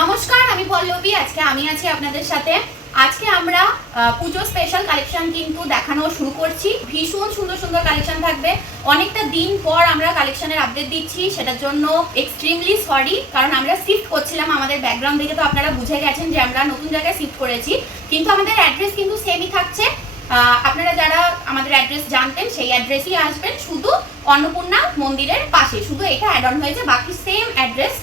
নমস্কার, আমি পল্লবী। আজকে আমি আছি আপনাদের সাথে। আজকে আমরা পুজো স্পেশাল কালেকশন কিন্তু দেখানো শুরু করছি। ভীষণ সুন্দর সুন্দর কালেকশন থাকবে। অনেকটা দিন পর আমরা কালেকশনের আপডেট দিচ্ছি, সেটার জন্য এক্সট্রিমলি সরি, কারণ আমরা শিফট করছিলাম। আমাদের ব্যাকগ্রাউন্ড দেখে তো আপনারা বুঝে গেছেন যে আমরা নতুন জায়গায় শিফট করেছি, কিন্তু আমাদের অ্যাড্রেস কিন্তু সেমই থাকছে। আপনারা যারা আমাদের অ্যাড্রেস জানতেন সেই অ্যাড্রেসই আসবেন, শুধু অন্নপূর্ণা মন্দিরের পাশে, শুধু এটা অ্যাড অন হয়েছে, বাকি সেম অ্যাড্রেস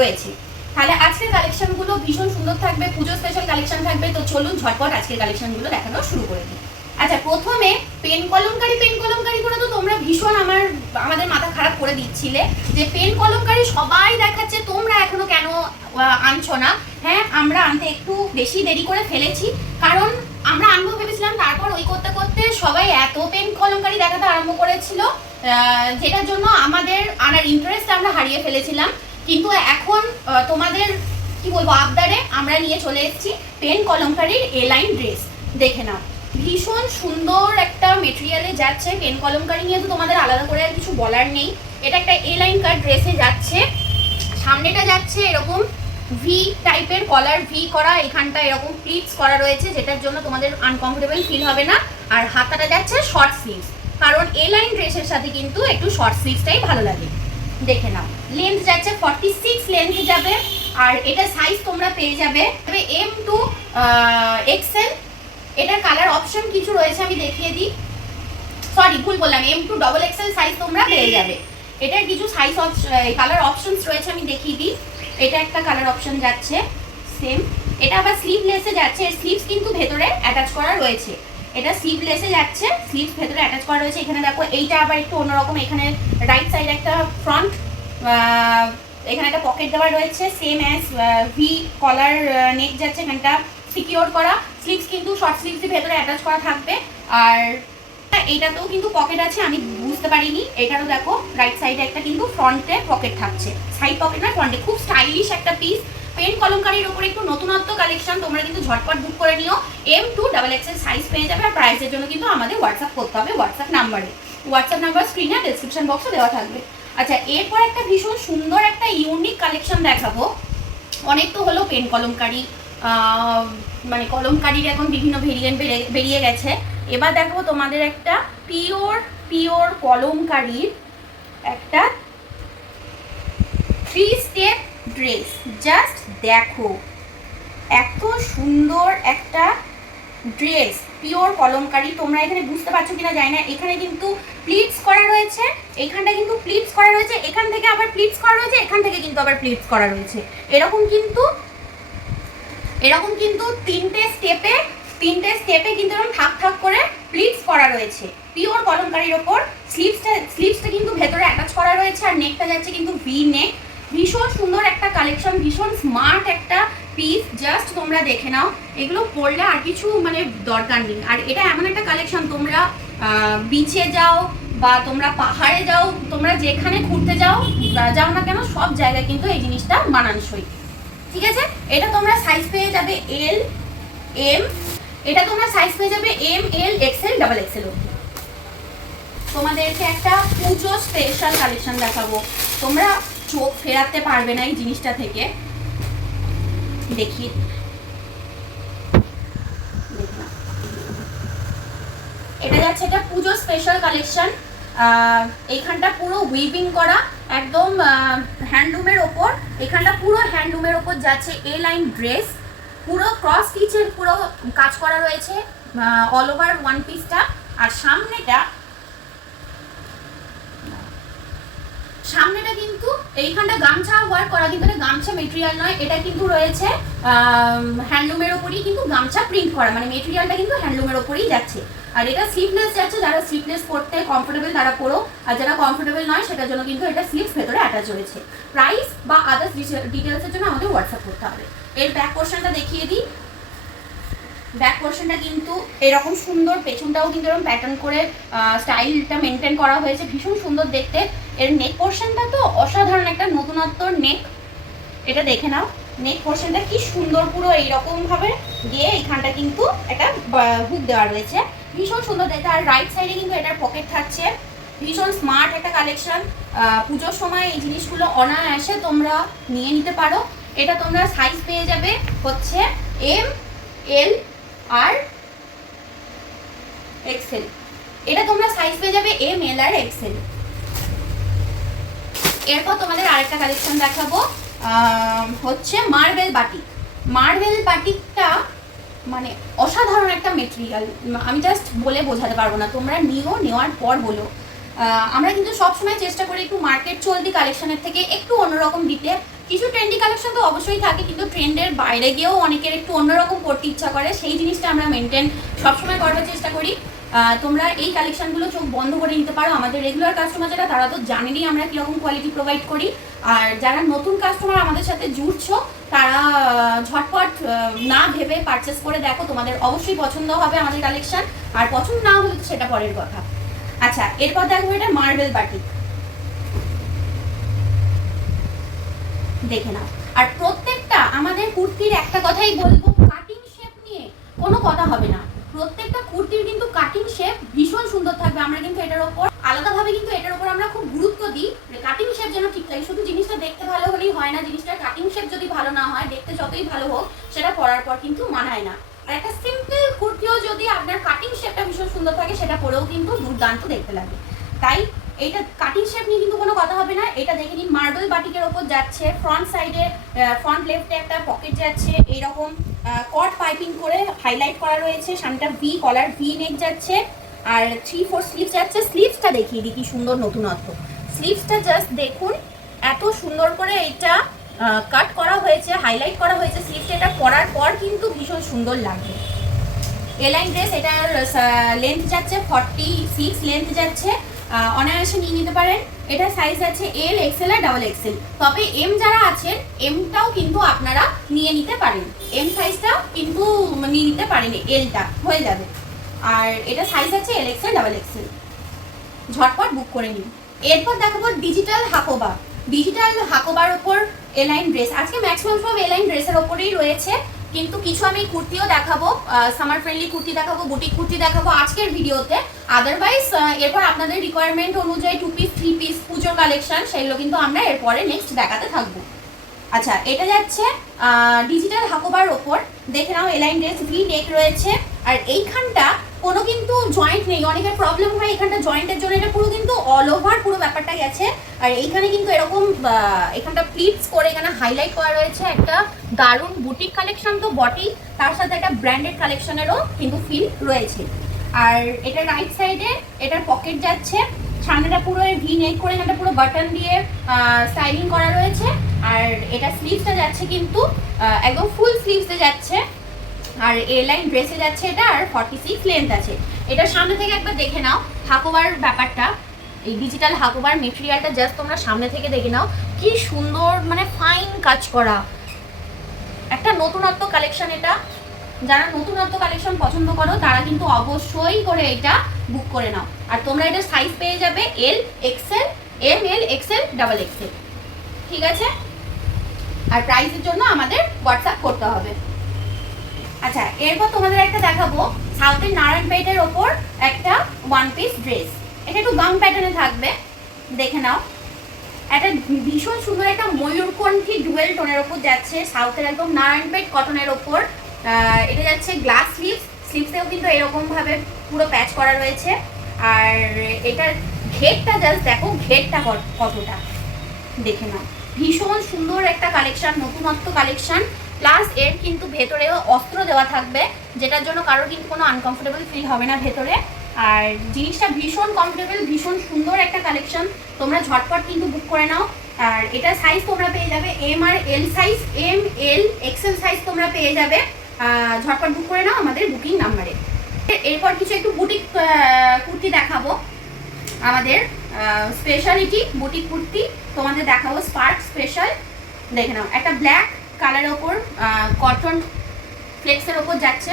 রয়েছে। তাহলে আজকের কালেকশনগুলো ভীষণ সুন্দর থাকবে, পুজো স্পেশাল কালেকশন থাকবে। তো চলুন ঝটপট আজকের কালেকশনগুলো দেখানো শুরু করে দিই। আচ্ছা, প্রথমে পেন কলমকারি করে তো তোমরা ভীষণ আমাদের মাথা খারাপ করে দিচ্ছিলে যে পেন কলমকারি সবাই দেখাচ্ছে, তোমরা এখনো কেন আনছো না। হ্যাঁ, আমরা আনতে একটু বেশি দেরি করে ফেলেছি, কারণ আমরা আনবো ভেবেছিলাম, তারপর ওই করতে করতে সবাই এত পেন কলমকারি দেখাতে আরম্ভ করেছিল, যেটার জন্য আমাদের আনার ইন্টারেস্ট আমরা হারিয়ে ফেলেছিলাম। কিন্তু এখন তোমাদের কি বলবো আবদারে আমরা নিয়ে চলে এসেছি পেন কলমকারির এ লাইন ড্রেস। দেখে নাও, ভীষণ সুন্দর একটা মেটেরিয়ালে যাচ্ছে। পেন কলমকারি নিয়ে তো তোমাদের আলাদা করে আর কিছু বলার নেই। এটা একটা এ লাইন কাট ড্রেসে যাচ্ছে। সামনেটা যাচ্ছে এরকম ভি টাইপের, কলার ভি করা, এখানটা এরকম প্লিটস করা রয়েছে, যেটার জন্য তোমাদের আনকমফোর্টেবল ফিল হবে না। আর হাতাটা যাচ্ছে শর্ট স্লিভস, কারণ এ লাইন ড্রেসের সাথে কিন্তু একটু শর্ট স্লিভসটাই ভালো লাগে। দেখে নাও, লেন্থ যাচ্ছে 46 লেন্থ যাবে। আর এটা সাইজ তোমরা পেয়ে যাবে এম টু এক্সেল। এটার কালার অপশন কিছু রয়েছে, আমি দেখিয়ে দিই। সরি, ভুল বললাম, M to double XL size তোমরা পেয়ে যাবে। এটার কিছু সাইজ কালার অপশনস রয়েছে, আমি দেখিয়ে দিই। এটা একটা কালার অপশন যাচ্ছে সেম। এটা আবার স্লিভলেসে যাচ্ছে, এর স্লিভস কিন্তু ভেতরে অ্যাটাচ করা রয়েছে। এটা স্লিভলেসে যাচ্ছে, স্লিভস ভেতরে অ্যাটাচ করা রয়েছে। এখানে দেখো, এইটা আবার একটু অন্যরকম। এখানে রাইট সাইড একটা ফ্রন্ট, এখানে একটা পকেট দেওয়া রয়েছে, সেম অ্যাজ ভি কলার নেক যাচ্ছে। এখানটা সিকিওর করা, স্লিভস কিন্তু শর্ট স্লিভসই ভেতরে অ্যাটাচ করা থাকবে। আর এইটাতেও কিন্তু পকেট আছে, আমি বুঝতে পারিনি। এটারও দেখো রাইট সাইডে একটা কিন্তু ফ্রন্টে পকেট থাকছে, সাইড পকেট না ফ্রন্টে। খুব স্টাইলিশ একটা পিস। পেন কলমকারির ওপরে একটু নতুনত্ব কালেকশন, তোমরা কিন্তু ঝটপট বুক করে নিও। M to double XL size পেয়ে যাবে। আর প্রাইসের জন্য কিন্তু আমাদের হোয়াটসঅ্যাপ করতে হবে, হোয়াটসঅ্যাপ নাম্বার স্ক্রিনে ডেসক্রিপশন বক্সে দেওয়া থাকবে। আচ্ছা, এরপর একটা ভীষণ সুন্দর একটা ইউনিক কালেকশন দেখাবো। অনেক তো হলো পেন কলমকারি, মানে কলমকারির এখন বিভিন্ন ভেরিয়েন্ট বেরিয়ে গেছে। এবার দেখাবো তোমাদের একটা পিওর কলমকারির একটা 3 স্টেপ ড্রেস। জাস্ট দেখো, এত সুন্দর একটা ড্রেস, পিওর কলমকারি। তোমরা এখানে বুঝতে পারছো কিনা জানি না, এখানে কিন্তু প্লিটস করা রয়েছে, এখানটা কিন্তু প্লিটস করা রয়েছে, এখান থেকে আবার প্লিটস করা রয়েছে, এখান থেকে কিন্তু আবার প্লিটস করা রয়েছে। এরকম কিন্তু তিনটে স্টেপে কিন্তু এরকম থাক করে প্লিটস করা রয়েছে পিওর কলমকারির ওপর। স্লিভসটা কিন্তু ভেতরে অ্যাটাচ করা রয়েছে। আর নেকটা যাচ্ছে কিন্তু ভি নেক। ভীষণ সুন্দর একটা কালেকশন, ভীষণ স্মার্ট একটা পিস। জাস্ট তোমরা দেখে নাও, এগুলো পরলে আর কিছু মানে দরকার নেই। আর এটা এমন একটা কালেকশন, তোমরা বিচে যাও বা তোমরা পাহাড়ে যাও, তোমরা যেখানে ঘুরতে যাও না কেন, সব জায়গায় কিন্তু এই জিনিসটা মানানসই। ঠিক আছে, এটা তোমরা সাইজ পেয়ে যাবে এল এম, এটা তোমরা সাইজ পেয়ে যাবে M L XL double XL. তোমাদেরকে একটা পুজো স্পেশাল কালেকশন দেখাবো, তোমরা চোখ ফেরাতে পারবে না এই জিনিসটা থেকে। দেখি, এটা যাচ্ছে এটা পুজো স্পেশাল কালেকশন। এইখানটা পুরো উইভিং করা, একদম হ্যান্ডলুমের ওপর। এখানটা পুরো হ্যান্ডলুমের ওপর যাচ্ছে এ লাইন ড্রেস, পুরো ক্রস স্টিচের পুরো কাজ করা রয়েছে অল ওভার ওয়ান পিসটা। আর সামনেটা কিন্তু এইখানটা গামছা ওয়ার্ক করা, কিন্তু এটা গামছা মেটেরিয়াল নয়, এটা কিন্তু রয়েছে হ্যান্ডলুমের ওপরই কিন্তু গামছা প্রিন্ট করা, মানে মেটেরিয়ালটা কিন্তু হ্যান্ডলুমের ওপরই যাচ্ছে। আর এটা স্লিভলেস যাচ্ছে, যারা স্লিভলেস পরতে কমফোর্টেবল তারা পরো, আর যারা কমফোর্টেবল নয় সেটার জন্য কিন্তু এটা স্লিভস ভেতরে অ্যাটাচ রয়েছে। প্রাইস বা আদার্স ডিটেলসের জন্য আমাদের হোয়াটসঅ্যাপ করতে হবে। এর ব্যাক পোর্শনটা দেখিয়ে দিই। ব্যাক পোর্শনটা কিন্তু এরকম সুন্দর, পেছনটাও কিন্তু এরকম প্যাটার্ন করে স্টাইলটা মেনটেন করা হয়েছে, ভীষণ সুন্দর দেখতে। এর নেক পোর্শনটা তো অসাধারণ একটা নতুনত্বর নেক। এটা দেখে নাও, নেক পোর্শনটা কি সুন্দর, পুরো এইরকম ভাবে দিয়ে এইখানটা কিন্তু একটা হুক দেওয়া রয়েছে, ভীষণ সুন্দর দেখতে। আর রাইট সাইডে কিন্তু এটার পকেট থাকছে। ভীষণ স্মার্ট একটা কালেকশন। পুজোর সময় এই জিনিসগুলো অনায়াসে তোমরা নিয়ে নিতে পারো। এটা তোমরা সাইজ পেয়ে যাবে হচ্ছে এম, এল আর এক্সেল। এটা তোমরা সাইজ পেয়ে যাবে এম, এল আর এক্সেল। এরপর তোমাদের আরেকটা কালেকশন দেখাবো, হচ্ছে মার্বেল বাটিক। মার্বেল বাটিকটা মানে অসাধারণ একটা মেটেরিয়াল, আমি জাস্ট বলে বোঝাতে পারবো না, তোমরা নিও, নেওয়ার পর বলো। আমরা কিন্তু সবসময় চেষ্টা করি একটু মার্কেট চলতি কালেকশনের থেকে একটু অন্যরকম দিতে। কিছু ট্রেন্ডি কালেকশন তো অবশ্যই থাকে, কিন্তু ট্রেন্ডের বাইরে গিয়েও অনেকের একটু অন্যরকম করতে ইচ্ছা করে, সেই জিনিসটা আমরা মেনটেন সবসময় করার চেষ্টা করি। তোমরা এই কালেকশনগুলো চোখ বন্ধ করে নিতে পারো। আমাদের রেগুলার কাস্টমার যারা, তারা তো জানেনই আমরা কীরকম কোয়ালিটি প্রোভাইড করি। আর যারা নতুন কাস্টমার আমাদের সাথে জুড়ছো, তারা ঝটপট না ভেবে পারচেস করে দেখো, তোমাদের অবশ্যই পছন্দ হবে আমাদের কালেকশন। আর পছন্দ না হলে তো সেটা পরের কথা। আচ্ছা, এরপর দেখো এটা মার্বেল বাটিক, দেখে নাও। আর প্রত্যেকটা আমাদের কুর্তির একটা কথাই বলবো, কাটিং শেপ নিয়ে কোনো কথা হবে না। প্রত্যেকটা কুর্তির কিন্তু কাটিং শেপ ভীষণ সুন্দর থাকবে। আমরা কিন্তু এটার উপর আলাদাভাবে কিন্তু এটার উপর আমরা খুব গুরুত্ব দিই, কাটিং শেপ যেন ঠিক থাকে। শুধু জিনিসটা দেখতে ভালো হলেই হয় না, জিনিসটার কাটিং শেপ যদি ভালো না হয়, দেখতে যতই ভালো হোক, সেটা পরার পর কিন্তু মানায় না। আর একটা সিম্পল কুর্তিও যদি আপনার কাটিং শেপটা ভীষণ সুন্দর থাকে, সেটা পরেও কিন্তু দুর্দান্ত দেখতে লাগে। তাই এইটা কাটিং শেপ নিয়ে কিন্তু কোনো কথা হবে না। এটা দেখে নিন, মার্বেল বাটিকের ওপর যাচ্ছে, ফ্রন্ট সাইডে ফ্রন্ট লেফটে একটা পকেট যাচ্ছে, এইরকম কট পাইপিং করে হাইলাইট করা রয়েছে, সামনেটা ভি কলার, ভি নেক যাচ্ছে, আর 3/4 স্লিভস যাচ্ছে। স্লিভসটা দেখিয়ে দিই কি সুন্দর নতুনত্ব। স্লিভসটা জাস্ট দেখুন, এত সুন্দর করে এটা কাট করা হয়েছে, হাইলাইট করা হয়েছে স্লিভসটা। এটা পরার পর কিন্তু ভীষণ সুন্দর লাগবে। এলাইন ড্রেস, এটার লেন্থ যাচ্ছে 46 লেন্থ যাচ্ছে, অনায়াসে নিয়ে নিতে পারেন। এটা সাইজ আছে এল, এক্সেল আর ডাবল এক্সেল। তবে এম যারা আছেন, এমটাও কিন্তু আপনারা নিয়ে নিতে পারেন, এম সাইজটাও কিন্তু নিয়ে নিতে পারেন, এলটা হয়ে যাবে। আর এটা সাইজ আছে এল, এক্সেল, ডাবল এক্সেল। ঝটপট বুক করে নিন। এরপর দেখাবো ডিজিটাল হাকোবা। ডিজিটাল হাকোবার ওপর এলাইন ড্রেস, আজকে ম্যাক্সিমাম সব এলাইন ড্রেসের ওপরেই রয়েছে, কিন্তু কিছু আমি কুর্তিও দেখাবো, সামার ফ্রেন্ডলি কুর্তি দেখাবো, বুটিক কুর্তি দেখাবো আজকের ভিডিওতে। আদারওয়াইজ এরপর আপনাদের রিকোয়ারমেন্ট অনুযায়ী 2 পিস 3 পিস পুজোর কালেকশন, সেগুলো কিন্তু আমরা এরপরে নেক্সট দেখাতে থাকবো। আচ্ছা, এটা যাচ্ছে ডিজিটাল হাকোবার ওপর, দেখে নাও এলাইন ড্রেস, ভি নেক রয়েছে। আর এইখানটা কোনো কিন্তু জয়েন্ট নেই, অনেকের প্রবলেম হয় এখানটা জয়েন্টের জন্য, এটা পুরো কিন্তু অল ওভার পুরো ব্যাপারটা গেছে। আর এইখানে কিন্তু এরকম এখানটা প্লিটস করে এখানে হাইলাইট করা রয়েছে। একটা দারুণ বুটিক কালেকশন তো বটেই, তার সাথে একটা ব্র্যান্ডেড কালেকশনেরও কিন্তু ফিল রয়েছে। আর এটা রাইট সাইডে এটার পকেট যাচ্ছে, সামনেটা পুরো ভি নেক করে এখানটা পুরো বাটন দিয়ে স্টাইলিং করা রয়েছে। আর এটা স্লিভসটা যাচ্ছে কিন্তু একদম ফুল স্লিভসে যাচ্ছে, আর এ লাইন ড্রেসে যাচ্ছে এটা, আর 46 লেন্থ আছে। এটা সামনে থেকে একবার দেখে নাও হাকোবার ব্যাপারটা, এই ডিজিটাল হাকোবার মেটেরিয়ালটা জাস্ট তোমরা সামনে থেকে দেখে নাও, কি সুন্দর, মানে ফাইন কাজ করা একটা নতুনত্ব কালেকশন। এটা যারা নতুনত্ব কালেকশন পছন্দ করো, তারা কিন্তু অবশ্যই করে এটা বুক করে নাও। আর তোমরা এটা সাইজ পেয়ে যাবে এল, Excel, M, L, XL, double Excel, ঠিক আছে? আর প্রাইসের জন্য আমাদের হোয়াটসঅ্যাপ করতে হবে। আচ্ছা, এরপর তোমাদের একটা দেখাবো সাউথের নারায়ণপেটের ওপর একটা ওয়ান পিস ড্রেস। এটা একটু গাউন প্যাটার্নে থাকবে, দেখে নাও। একটা ভীষণ সুন্দর একটা ময়ূরকণ্ঠী ডুয়েল টোনের ওপর যাচ্ছে, সাউথের একদম নারায়ণপেট কটনের ওপর। এটা যাচ্ছে গ্লাস স্লিভস, স্লিভসেও কিন্তু এরকম ভাবে পুরো প্যাচ করা রয়েছে। আর এটার ঘেরটা জাস্ট দেখো, ঘেরটা কতটা, দেখে নাও। ভীষণ সুন্দর একটা কালেকশন, নতুনত্ব কালেকশন, প্লাস এর কিন্তু ভেতরেও অস্ত্র দেওয়া থাকবে, যেটার জন্য কারোর কিন্তু কোনো আনকমফোর্টেবল ফিল হবে না ভেতরে। আর জিনিসটা ভীষণ কমফোর্টেবল, ভীষণ সুন্দর একটা কালেকশন, তোমরা ঝটপট কিন্তু বুক করে নাও। আর এটা সাইজ তোমরা পেয়ে যাবে M R L size, M, L, Excel size তোমরা পেয়ে যাবে। ঝটপট বুক করে নাও আমাদের বুকিং নাম্বারে। এরপর কিছু একটু বুটিক কুর্তি দেখাবো, আমাদের স্পেশালিটি বুটিক কুর্তি তোমাদের দেখাবো, স্পার্ক স্পেশাল। দেখে নাও, একটা ব্ল্যাক কালারের ওপর কটন ফ্লেক্সের ওপর যাচ্ছে,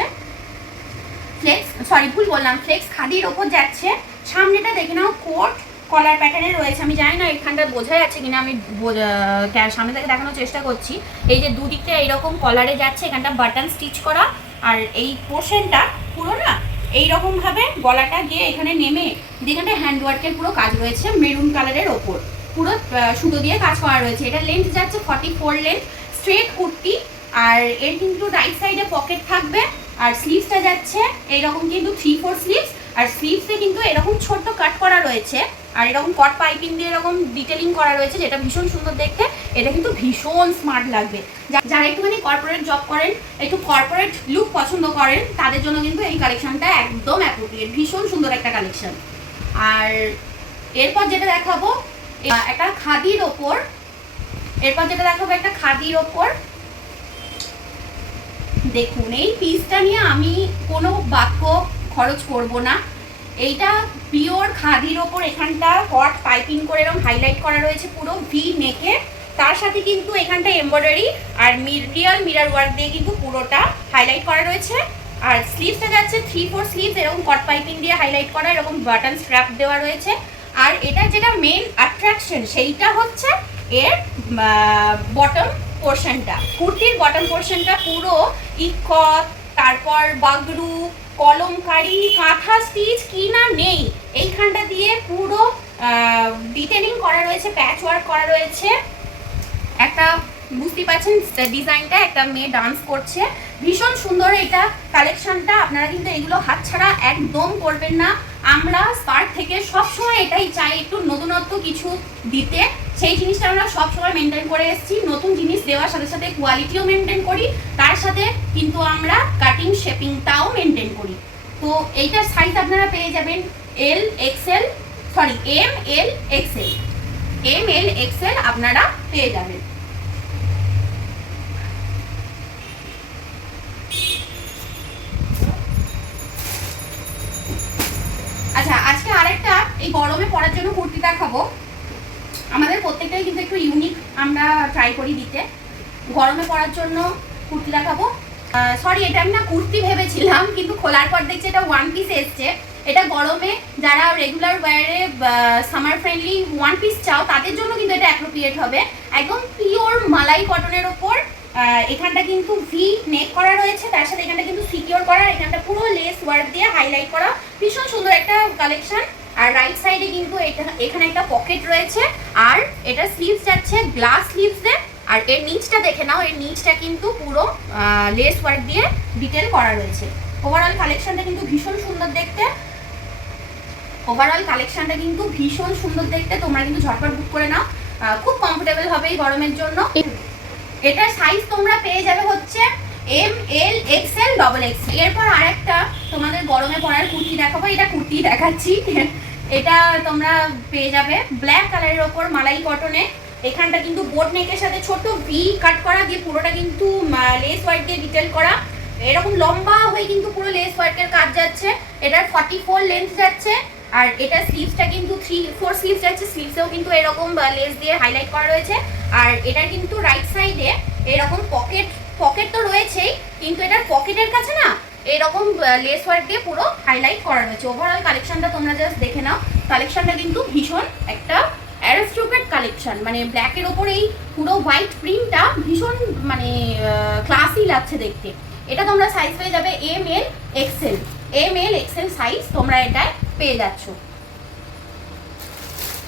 ফ্লেক্স খাদির ওপর যাচ্ছে। সামনেটা দেখে নাও কোট কলার প্যাটার্নে রয়েছে, আমি জানি না এখানটা বোঝা যাচ্ছে কিনা, আমি সামনে থেকে দেখানোর চেষ্টা করছি। এই যে দুদিকটা এইরকম কলারে যাচ্ছে, এখানটা বাটন স্টিচ করা, আর এই পোর্শনটা পুরো না এইরকম ভাবে গলাটা গিয়ে এখানে নেমে, যেখানে হ্যান্ডওয়ার্কের পুরো কাজ রয়েছে মেরুন কালারের ওপর, পুরো সুতো দিয়ে কাজ করা রয়েছে। এটা লেন্থ যাচ্ছে 44 লেন্থ, স্ট্রেট কুর্তি। আর এর কিন্তু রাইট সাইডে পকেট থাকবে, আর স্লিভসটা যাচ্ছে এইরকম কিন্তু 3/4 স্লিভস, আর স্লিভসে কিন্তু এরকম ছোট্ট কাট করা রয়েছে, আর এরকম কট পাইপিং দিয়ে এরকম ডিটেলিং করা রয়েছে, যেটা ভীষণ সুন্দর দেখতে। এটা কিন্তু ভীষণ স্মার্ট লাগবে। যারা একটুখানি কর্পোরেট জব করেন, একটু কর্পোরেট লুক পছন্দ করেন, তাদের জন্য কিন্তু এই কালেকশনটা একদম অ্যাপ্রোপ্রিয়েট। ভীষণ সুন্দর একটা কালেকশন। আর এরপর যেটা দেখাবো একটা খাদির ওপর, একটা খাদির ওপর দেখুন। এই পিসটা নিয়ে আমি কোনো বাক্য খরচ করব না। এইটা পিওর খাদির ওপর, এখানটা হট পাইপিং করে এরকম হাইলাইট করা রয়েছে পুরো ভি নেকে, তার সাথে কিন্তু এখানটা এমব্রয়ডারি আর মিরর ওয়ার্ক দিয়ে কিন্তু পুরোটা হাইলাইট করা রয়েছে। আর স্লিভসটা যাচ্ছে 3/4 স্লিভস, এরকম কট পাইপিং দিয়ে হাইলাইট করা, এরকম বাটন স্ট্র্যাপ দেওয়া রয়েছে। আর এটা যেটা মেন অ্যাট্রাকশন সেইটা হচ্ছে এর বটম পোর্শনটা। কুর্তির বটম পোর্শনটা পুরো ইকত, তারপর বাগরু, কলমকারি, কাঁথা স্টিচ কি না নেই, এইখানটা দিয়ে পুরো ডিটেলিং করা রয়েছে, প্যাচ ওয়ার্ক করা রয়েছে। একটা বুঝতে পারছেন ডিজাইনটা, একটা মেয়ে ডান্স করছে। ভীষণ সুন্দর এটা কালেকশনটা। আপনারা কিন্তু এগুলো হাতছাড়া একদম করবেন না। আমরা স্পার্ক থেকে সবসময় এটাই চাই, একটু নতুনত্ব কিছু দিতে। সেই জিনিসটা আমরা সবসময় মেনটেন করে এসেছি। নতুন জিনিস দেওয়ার সাথে সাথে কোয়ালিটিও মেনটেন করি, তার সাথে কিন্তু আমরা কাটিং শেপিংটাও মেনটেন করি। তো এইটার সাইজ আপনারা পেয়ে যাবেন ML XL আপনারা পেয়ে যাবেন। আচ্ছা, আজকে আরেকটা এই গরমে পরার জন্য কুর্তি দেখাবো। আমাদের প্রত্যেকটাই কিন্তু একটু ইউনিক আমরা ট্রাই করি দিতে। গরমে পরার জন্য কুর্তি দেখাবো। সরি, এটা আমি না কুর্তি ভেবেছিলাম, কিন্তু খোলার পর দেখছি এটা ওয়ান পিস এসছে। এটা গরমে যারা রেগুলার ওয়্যারে সামার ফ্রেন্ডলি ওয়ান পিস চাও, তাদের জন্য কিন্তু এটা অ্যাপ্রোপ্রিয়েট হবে। একদম পিওর মালাই কটনের ওপর এখানটা কিন্তু ভি নেক করা রয়েছে, তার সাথে এখানটা কিন্তু সিকিউর করা, এখানটা পুরো লেস ওয়ার্ক দিয়ে হাইলাইট করা। ভীষণ সুন্দর একটা কালেকশন। আর রাইট সাইডে কিন্তু এখানে একটা পকেট রয়েছে, আর এটা স্লিভস যাচ্ছে গ্লাস স্লিভসে। আর এর নিচটা দেখে নাও, এর নিচটা কিন্তু পুরো লেস ওয়ার্ক দিয়ে ডিটেল করা রয়েছে। ওভারঅল কালেকশনটা কিন্তু ভীষণ সুন্দর দেখতে। তোমরা কিন্তু ঝটপট বুক করে নাও, খুব কমফোর্টেবল হবে এই গরমের জন্য। এটার সাইজ তোমরা পেয়ে যাবে হচ্ছে ML XL XXL। এরপর আরেকটা তোমাদের গরমে পরার কুর্তি দেখাবো। এটা কুর্তি দেখাচ্ছি। এটা তোমরা পেয়ে যাবে ব্ল্যাক কালারের ওপর মালাই কটনে। এখানটা কিন্তু বোট নেকের সাথে ছোট ভি কাট করা দিয়ে পুরোটা কিন্তু লেস ওয়ার্ক দিয়ে ডিটেল করা, এরকম লম্বা হয়ে কিন্তু পুরো লেস ওয়ার্কের কাজ যাচ্ছে। এটার 44 লেন্থ যাচ্ছে। আর এটা স্লিভসটা কিন্তু 3/4 স্লিভস যাচ্ছে, স্লিভসেও কিন্তু এরকম লেস দিয়ে হাইলাইট করা রয়েছে। আর এটার কিন্তু রাইট সাইডে এরকম পকেট তো রয়েছেই, কিন্তু এটার পকেটের কাছে না এরকম লেস ওয়ার্ক দিয়ে পুরো হাইলাইট করা রয়েছে। ওভারঅল কালেকশনটা তোমরা জাস্ট দেখে নাও। কালেকশনটা কিন্তু ভীষণ একটা অ্যারিস্টোক্রেট কালেকশন, মানে ব্ল্যাকের ওপর এই পুরো হোয়াইট প্রিন্টটা ভীষণ মানে ক্লাসি লাগছে দেখতে। এটা তোমরা সাইজ পেয়ে যাবে ML XL সাইজ তোমরা এটায় পেয়ে যাচ্ছ।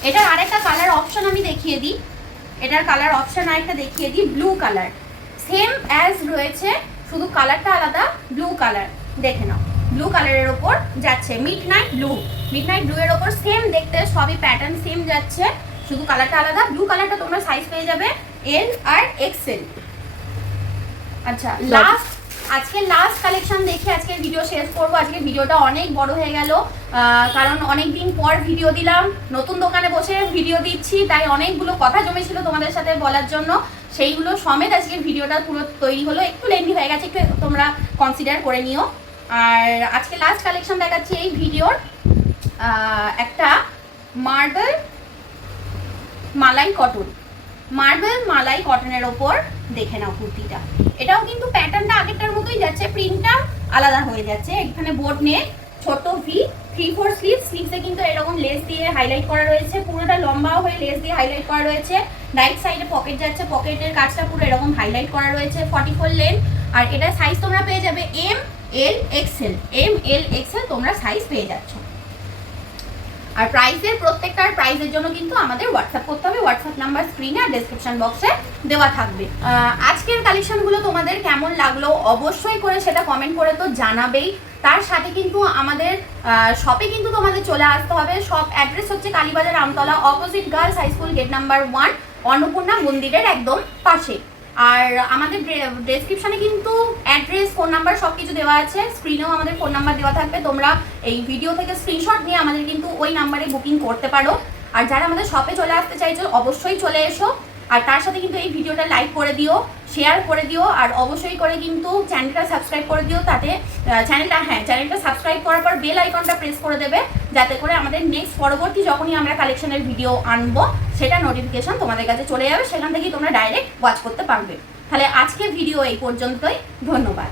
এটার আরেকটা কালার অপশন আমি দেখিয়ে দিই। ব্লু কালার, সেম অ্যাজ রয়েছে, শুধু কালারটা আলাদা। ব্লু কালার দেখে নাও, ব্লু কালারের ওপর যাচ্ছে মিডনাইট ব্লু এর ওপর সেম দেখতে, সবই প্যাটার্ন সেম যাচ্ছে, শুধু কালারটা আলাদা। ব্লু কালারটা তোমরা সাইজ পেয়ে যাবে L আর XL। আচ্ছা, আজকের লাস্ট কালেকশন দেখে আজকের ভিডিও শেষ করবো। আজকের ভিডিওটা অনেক বড় হয়ে গেল, কারণ অনেক দিন পর ভিডিও দিলাম, নতুন দোকানে বসে ভিডিও দিচ্ছি, তাই অনেকগুলো কথা জমেছিল তোমাদের সাথে বলার জন্য, সেইগুলো সমেত আজকের ভিডিওটা পুরো তৈরি হলো। একটু লেন্দি হয়ে গেছে, একটু তোমরা কনসিডার করে নিও। আর আজকে লাস্ট কালেকশন দেখাচ্ছি এই ভিডিওর, একটা মার্বেল মালাই কটনের ওপর দেখে নাও কুর্তিটা। এটাও কিন্তু প্যাটার্নটা আগেরটার মতোই যাচ্ছে, প্রিন্টটা আলাদা হয়ে যাচ্ছে। এখানে বোর্ড নেক, ছোট ভি, 3/4 স্লিভসে কিন্তু এরকম লেস দিয়ে হাইলাইট করা রয়েছে, পুরোটা লম্বা হয়ে লেস দিয়ে হাইলাইট করা রয়েছে। রাইট সাইডে পকেট যাচ্ছে, পকেটের কাজটা পুরো এরকম হাইলাইট করা রয়েছে, 44 লেন্থ। আর এটা সাইজ তোমরা পেয়ে যাবে ML XL তোমরা সাইজ পেয়ে যাচ্ছ। আর প্রত্যেকটার প্রাইসের জন্য কিন্তু আমাদের হোয়াটসঅ্যাপ করতে হবে। হোয়াটসঅ্যাপ নাম্বার স্ক্রিনে আর ডেসক্রিপশন বক্সে দেওয়া থাকবে। আজকের কালেকশনগুলো তোমাদের কেমন লাগলো অবশ্যই করে সেটা কমেন্ট করে তো জানাবেই। তার সাথে কিন্তু আমাদের শপে কিন্তু তোমাদের চলে আসতে হবে। শপ অ্যাড্রেস হচ্ছে Kalibazar Amtala, opposite girls high school, gate number 1, Annapurna মন্দিরের একদম পাশে। আর আমাদের ডেসক্রিপশনে কিন্তু অ্যাড্রেস, ফোন নাম্বার সব কিছু দেওয়া আছে। স্ক্রিনেও আমাদের ফোন নাম্বার দেওয়া থাকবে। তোমরা এই ভিডিও থেকে স্ক্রিনশট নিয়ে আমাদের কিন্তু ওই নাম্বারে বুকিং করতে পারো। আর যারা আমাদের শপে চলে আসতে চাইছো অবশ্যই চলে এসো। আর তার সাথে কিন্তু এই ভিডিওটা লাইক করে দিও, শেয়ার করে দিও, আর অবশ্যই করে কিন্তু চ্যানেলটা সাবস্ক্রাইব করে দিও। তাতে চ্যানেলটা সাবস্ক্রাইব করার পর বেল আইকনটা প্রেস করে দেবে, যাতে করে আমাদের নেক্সট পরবর্তী যখনই আমরা কালেকশনের ভিডিও আনবো সেটা নোটিফিকেশন তোমাদের কাছে চলে যাবে। সেখান থেকেই তোমরা ডাইরেক্ট ওয়াচ করতে পারবে। তাহলে আজকে ভিডিও এই পর্যন্তই। ধন্যবাদ।